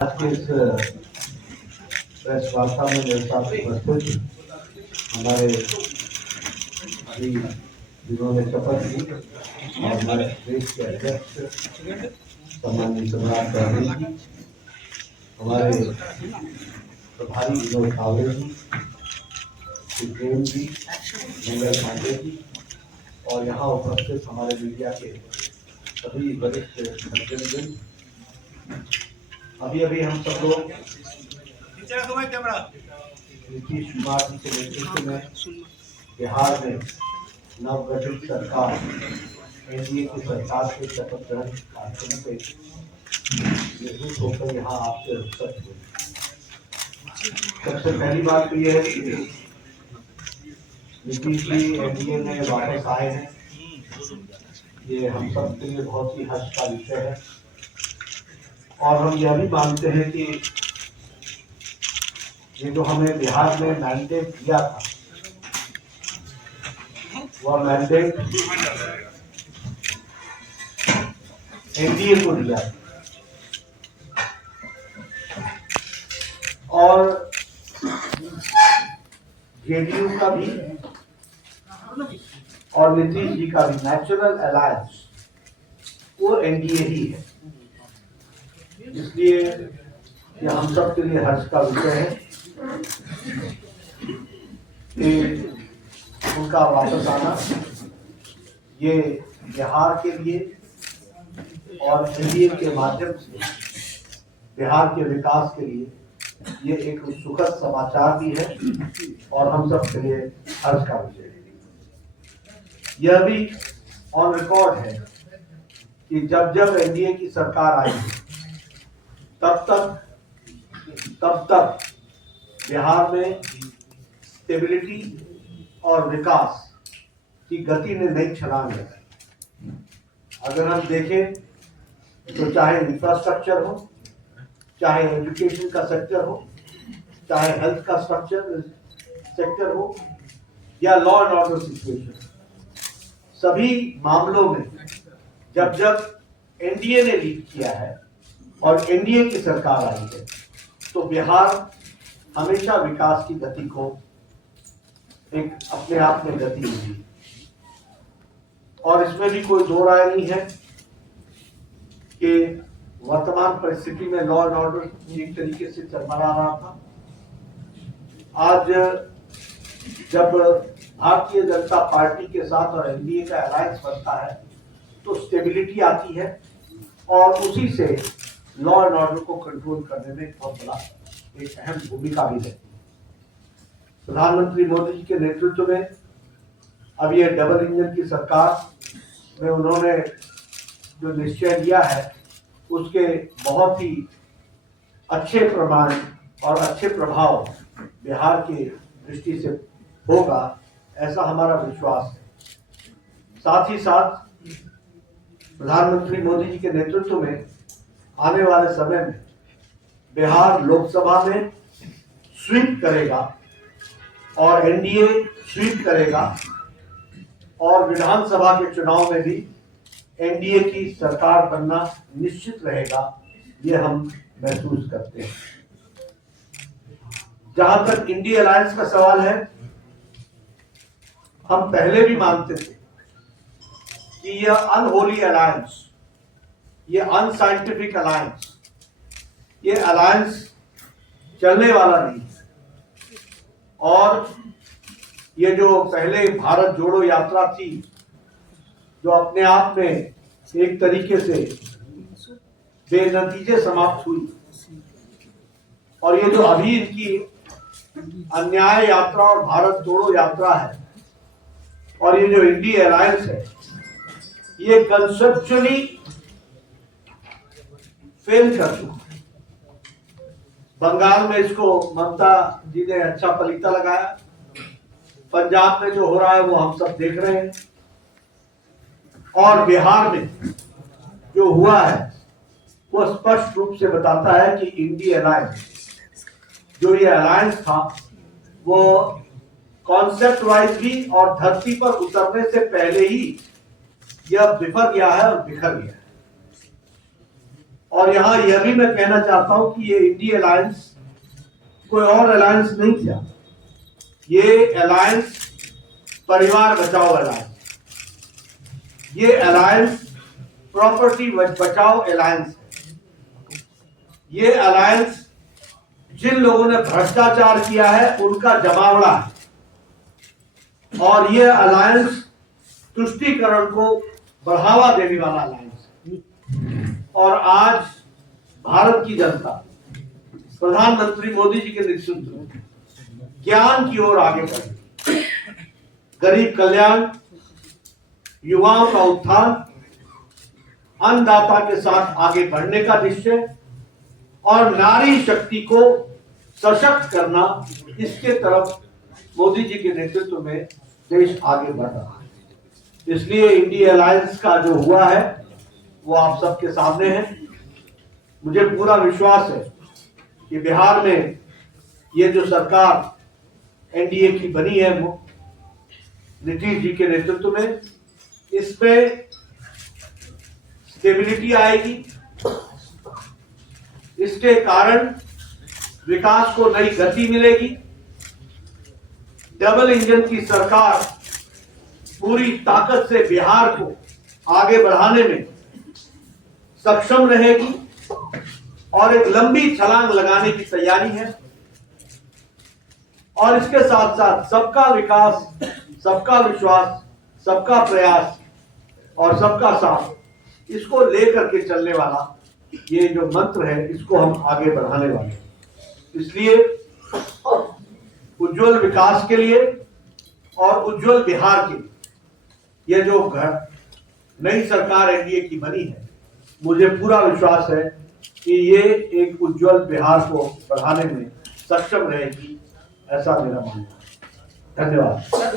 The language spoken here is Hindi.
आज के इस प्रेस वार्ता में मेरे साथ उपस्थित हमारे अभी जिन्होंने शपथ ली और हमारे देश के अध्यक्ष सम्माननीय सम्राट गांधी जी, हमारे प्रभारी विनोद तावड़े जी, सुखदेव जी, मंगल पांडे जी और यहाँ उपस्थित हमारे मीडिया के सभी वरिष्ठ सज्जन। अभी अभी हम सब लोग नीतीश कुमार जी के नेतृत्व में बिहार में नवगठित सरकार एनडीए की सरकार के शपथ ग्रहण कार्यक्रम पे नियुक्त होकर यहाँ आपसे रुखसत हुए। सबसे पहली बात तो यह है कि नीतीश जी एनडीए में वापस आए हैं, ये हम सब के लिए बहुत ही हर्ष का विषय है और हम यह भी मानते हैं कि ये जो हमें बिहार में मैंडेट दिया था वह मैंडेट एनडीए को दिया और जेडीयू का भी और नीतीश जी का भी नेचुरल अलायंस वो एनडीए ही है। इसलिए ये हम सब के लिए हर्ष का विषय है कि उनका वापस आना ये बिहार के लिए और एनडीए के माध्यम से बिहार के विकास के लिए ये एक सुखद समाचार भी है और हम सब के लिए हर्ष का विषय है। यह भी ऑन रिकॉर्ड है कि जब जब एनडीए की सरकार आई तब तक बिहार में स्टेबिलिटी और विकास की गति ने नई छलांग लगाई। अगर हम देखें तो चाहे इंफ्रास्ट्रक्चर हो, चाहे एजुकेशन का सेक्टर हो, चाहे हेल्थ का सेक्टर हो या लॉ एंड ऑर्डर सिचुएशन, सभी मामलों में जब जब एनडीए ने लीड किया है और एनडीए की सरकार आई है तो बिहार हमेशा विकास की गति को एक अपने आप में गति मिली और इसमें भी कोई दो राय नहीं है कि वर्तमान परिस्थिति में लॉ एंड ऑर्डर एक तरीके से चरमरा रहा था। आज जब भारतीय जनता पार्टी के साथ और एनडीए का अलायंस बनता है तो स्टेबिलिटी आती है और उसी से लॉ एंड ऑर्डर को कंट्रोल करने में बहुत बड़ा एक अहम भूमिका भी है। प्रधानमंत्री मोदी जी के नेतृत्व में अब ये डबल इंजन की सरकार में उन्होंने जो निश्चय लिया है उसके बहुत ही अच्छे प्रमाण और अच्छे प्रभाव बिहार की दृष्टि से होगा, ऐसा हमारा विश्वास है। साथ ही साथ प्रधानमंत्री मोदी जी के नेतृत्व में आने वाले समय में बिहार लोकसभा में स्वीप करेगा और एनडीए स्वीप करेगा और विधानसभा के चुनाव में भी एनडीए की सरकार बनना निश्चित रहेगा, ये हम महसूस करते हैं। जहां तक इंडिया अलायंस का सवाल है, हम पहले भी मानते थे कि यह अनहोली अलायंस, ये अनसाइंटिफिक अलायंस, ये अलायंस चलने वाला नहीं है और ये जो पहले भारत जोड़ो यात्रा थी जो अपने आप में एक तरीके से बेनतीजे समाप्त हुई और ये जो अभी इनकी अन्याय यात्रा और भारत जोड़ो यात्रा है और ये जो इंडिया अलायंस है, ये कंसेप्चुअली फेल कर चुका। बंगाल में इसको ममता जी ने अच्छा पलीता लगाया, पंजाब में जो हो रहा है वो हम सब देख रहे हैं और बिहार में जो हुआ है वो स्पष्ट रूप से बताता है कि इंडिया अलायंस, जो ये अलायंस था, वो कॉन्सेप्ट वाइज भी और धरती पर उतरने से पहले ही यह बिफर गया है और बिखर गया है। और यहाँ यह भी मैं कहना चाहता हूं कि ये इंडी अलायंस कोई और अलायंस नहीं था, ये अलायंस परिवार बचाओ अलायंस, ये अलायंस प्रॉपर्टी बचाओ अलायंस, ये अलायंस जिन लोगों ने भ्रष्टाचार किया है उनका जमावड़ा है, और ये अलायंस तुष्टीकरण को बढ़ावा देने वाला अलायंस है। और आज भारत की जनता प्रधानमंत्री मोदी जी के नेतृत्व में ज्ञान की ओर आगे बढ़ी, गरीब कल्याण, युवाओं का उत्थान, अन्नदाता के साथ आगे बढ़ने का निश्चय और नारी शक्ति को सशक्त करना, इसके तरफ मोदी जी के नेतृत्व में देश आगे बढ़ रहा है। इसलिए इंडी अलायंस का जो हुआ है वो आप सबके सामने है। मुझे पूरा विश्वास है कि बिहार में ये जो सरकार एनडीए की बनी है नीतीश जी के नेतृत्व में, इसमें स्टेबिलिटी आएगी, इसके कारण विकास को नई गति मिलेगी। डबल इंजन की सरकार पूरी ताकत से बिहार को आगे बढ़ाने में सक्षम रहेगी और एक लंबी छलांग लगाने की तैयारी है। और इसके साथ साथ सबका विकास, सबका विश्वास, सबका प्रयास और सबका साथ, इसको लेकर के चलने वाला ये जो मंत्र है, इसको हम आगे बढ़ाने वाले हैं। इसलिए उज्जवल विकास के लिए और उज्जवल बिहार के लिए ये जो नई सरकार एनडीए की बनी है, मुझे पूरा विश्वास है कि ये एक उज्जवल बिहार को बढ़ाने में सक्षम रहेगी, ऐसा मेरा मानना है। धन्यवाद।